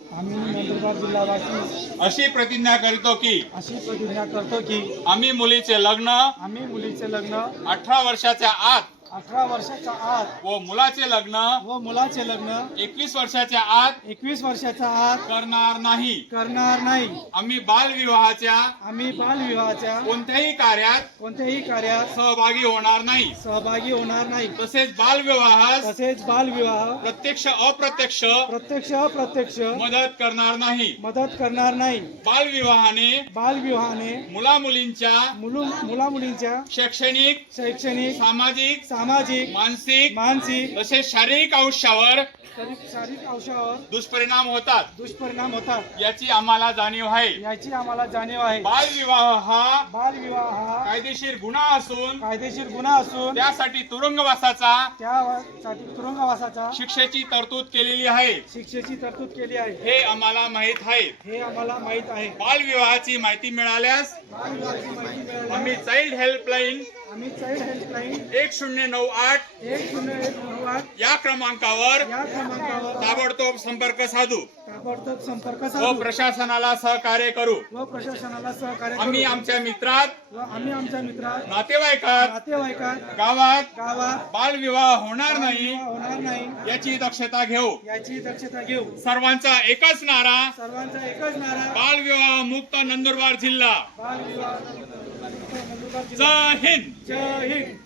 आम्ही नंदुरबार जिल्हावासी अशी प्रतिज्ञा करतो की आम्ही मुलीचे लग्न 18 वर्षाच्या आत व मुलाचे लग्न 21 वर्षाच्या आत करणार नाही. आम्ही बालविवाहाच्या कोणत्याही कार्यात सहभागी होणार नाही. तसेच बालविवाहास प्रत्यक्ष अप्रत्यक्ष मदत करणार नाही. बालविवाहाने मुलामुलींच्या शैक्षणिक सामाजिक मानसिक तसेच शारीरिक आयुष्यावर दुष्परिणाम होतात. याची आम्हाला जाणीव आहे. बालविवाह हा कायदेशीर गुन्हा असून त्यासाठी तुरुंगवासाचा शिक्षेची तरतूद केलेली आहे. हे आम्हाला माहित आहे. बालविवाहाची माहिती मिळाल्यास आम्ही चाइल्ड हेल्पलाईन 1098 या क्रमांकावर ताबडतोब संपर्क साधू व प्रशासनाला सहकार्य करू. आम्ही आमच्या मित्रात नातेवाईकात गावात बालविवाह होणार नाही याची दक्षता घेऊ. सर्वांचा एकच नारा, बालविवाह मुक्त नंदुरबार जिल्हा. जय हिंद.